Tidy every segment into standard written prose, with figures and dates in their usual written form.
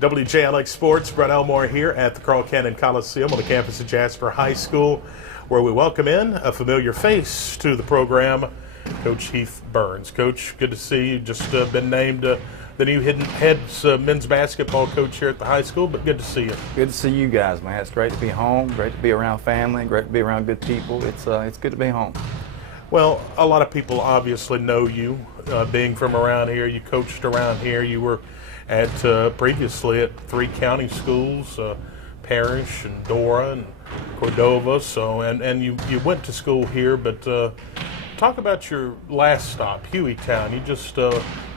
WJLX Sports, Brett Elmore here at the Carl Cannon Coliseum on the campus of Jasper High School, where we welcome in a familiar face to the program, Coach Heath Burns. Coach, good to see you. Just been named the new head men's basketball coach here at the high school, but good to see you. Good to see you guys, man. It's great to be home, great to be around family, great to be around good people. It's good to be home. Well, a lot of people obviously know you, being from around here. You coached around here. You were at previously at 3 county schools, Parrish and Dora and Cordova. So and you went to school here, but talk about your last stop, Hueytown. You just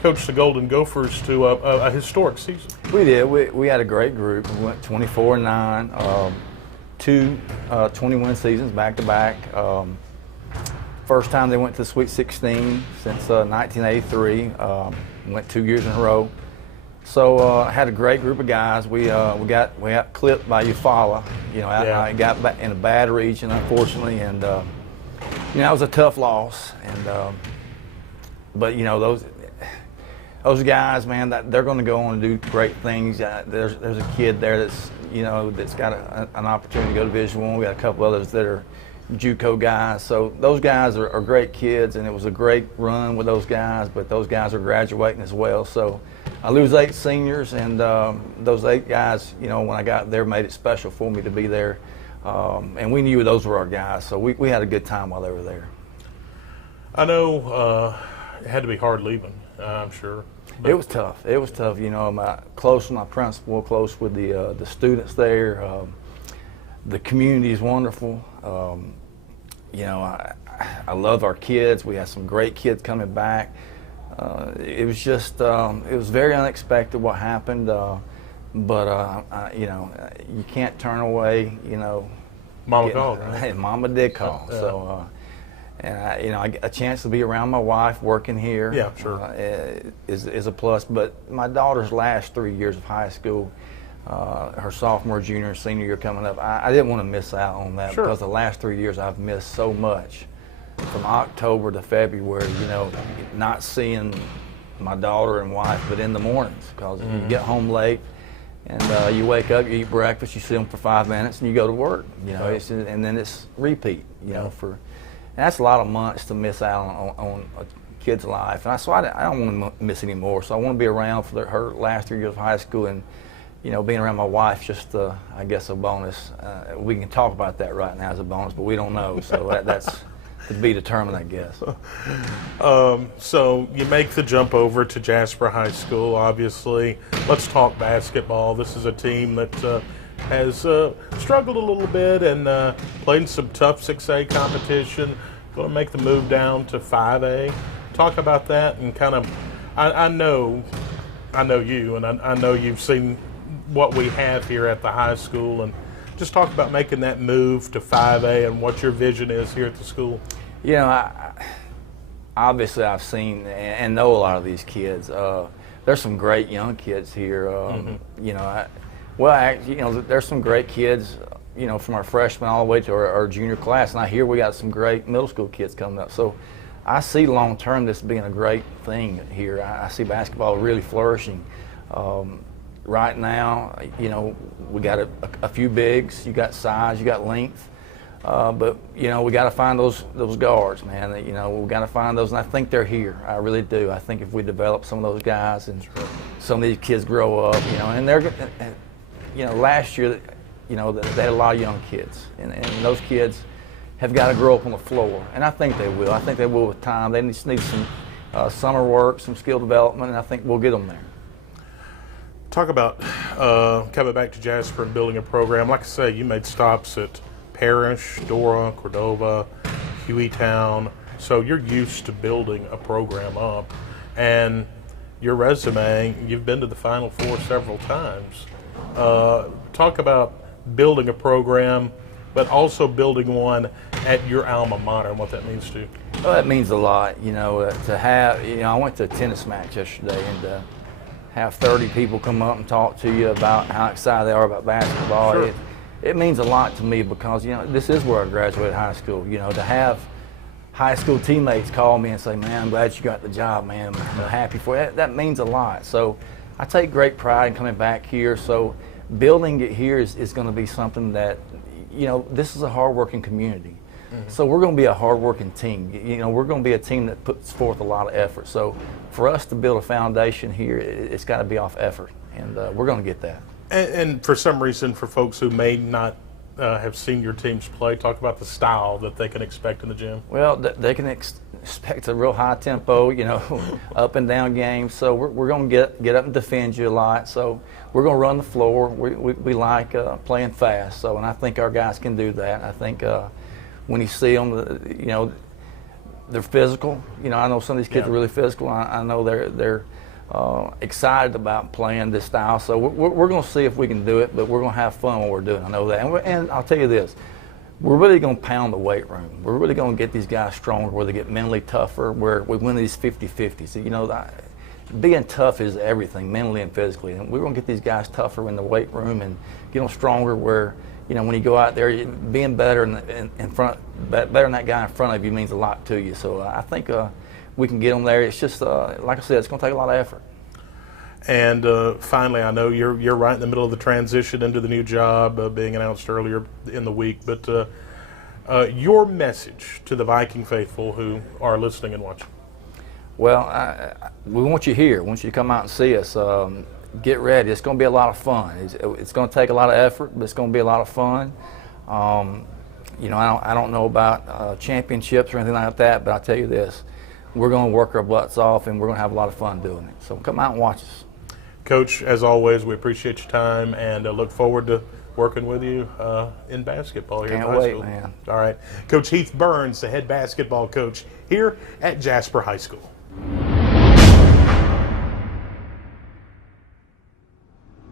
coached the Golden Gophers to a historic season. We did. We had a great group. We went 24-9, 2 21 seasons back to back. First time they went to the Sweet 16 since 1983. Went 2 years in a row. So had a great group of guys. We got clipped by Eufaula. I got back in a bad region, unfortunately, and it was a tough loss. And but those guys, man, they're going to go on and do great things. There's a kid there that's got an opportunity to go to Division I. We got a couple others that are JUCO guys. So those guys are great kids, and it was a great run with those guys. But those guys are graduating as well. So I lose 8 seniors, and those 8 guys, when I got there, made it special for me to be there. And we knew those were our guys, so we had a good time while they were there. I know it had to be hard leaving, I'm sure. It was tough. It was tough. I'm close with my principal, close with the students there. The community is wonderful. I love our kids. We had some great kids coming back. It was just, it was very unexpected what happened, but you can't turn away, Mama called, right? Hey, Mama did call. Yeah. So, a chance to be around my wife working here, yeah, sure, is a plus. But my daughter's last 3 years of high school, her sophomore, junior, and senior year coming up, I didn't want to miss out on that. Sure. Because the last 3 years I've missed so much. From October to February, not seeing my daughter and wife, but in the mornings, because you get home late, and you wake up, you eat breakfast, you see them for 5 minutes, and you go to work. And then it's repeat. And that's a lot of months to miss out on a kid's life. And I don't want to miss any more. So I want to be around for her last 3 years of high school, and being around my wife, just I guess a bonus. We can talk about that right now as a bonus, but we don't know. So that's to be determined, I guess. So you make the jump over to Jasper High School, obviously. Let's talk basketball. This is a team that has struggled a little bit and played in some tough 6A competition. Going to make the move down to 5A. Talk about that and kind of, I know you, and I know you've seen what we have here at the high school, and just talk about making that move to 5A and what your vision is here at the school. Obviously I've seen and know a lot of these kids. There's some great young kids here. There's some great kids, from our freshmen all the way to our junior class. And I hear we got some great middle school kids coming up. So I see long term this being a great thing here. I see basketball really flourishing. Right now, we got a few bigs. You got size, you got length, but we got to find those guards, man. We got to find those, and I think they're here. I really do. I think if we develop some of those guys and some of these kids grow up, and they're, last year, they had a lot of young kids, and those kids have got to grow up on the floor, and I think they will. I think they will with time. They just need some summer work, some skill development, and I think we'll get them there. Talk about coming back to Jasper and building a program. Like I say, you made stops at Parrish, Dora, Cordova, Hueytown. So you're used to building a program up. And your resume, you've been to the Final Four several times. Talk about building a program, but also building one at your alma mater and what that means to you. Well, that means a lot, to have, I went to a tennis match yesterday, and have 30 people come up and talk to you about how excited they are about basketball. Sure. It means a lot to me because, this is where I graduated high school. To have high school teammates call me and say, man, I'm glad you got the job, man. I'm happy for you. That means a lot. So I take great pride in coming back here. So building it here is going to be something that, you know, this is a hard-working community. So we're going to be a hard-working team. You know, we're going to be a team that puts forth a lot of effort. So for us to build a foundation here, it's got to be off effort, and we're going to get that. And for some reason, for folks who may not have seen your teams play, talk about the style that they can expect in the gym. Well, they can expect a real high tempo, you know, up and down game. So we're going to get up and defend you a lot. So we're going to run the floor. We like playing fast. So, and I think our guys can do that. I think when you see them, you know, they're physical. You know, I know some of these kids are really physical. I know they're excited about playing this style. So we're going to see if we can do it, but we're going to have fun when we're doing it. I know that. And I'll tell you this. We're really going to pound the weight room. We're really going to get these guys stronger, where they get mentally tougher, where we win these 50-50s. You know, being tough is everything, mentally and physically. And we're going to get these guys tougher in the weight room and get them stronger, where, you know, when you go out there, being better in front, better than that guy in front of you means a lot to you. So I think we can get them there. It's just, like I said, it's going to take a lot of effort. And finally, I know you're right in the middle of the transition into the new job being announced earlier in the week, but your message to the Viking faithful who are listening and watching. Well, we want you here. We want you to come out and see us. Get ready. It's going to be a lot of fun. It's going to take a lot of effort, but it's going to be a lot of fun. You know, I don't know about championships or anything like that, but I'll tell you this. We're going to work our butts off, and we're going to have a lot of fun doing it. So come out and watch us. Coach, as always, we appreciate your time and look forward to working with you in basketball here at high school. Can't wait, man. All right. Coach Heath Burns, the head basketball coach here at Jasper High School.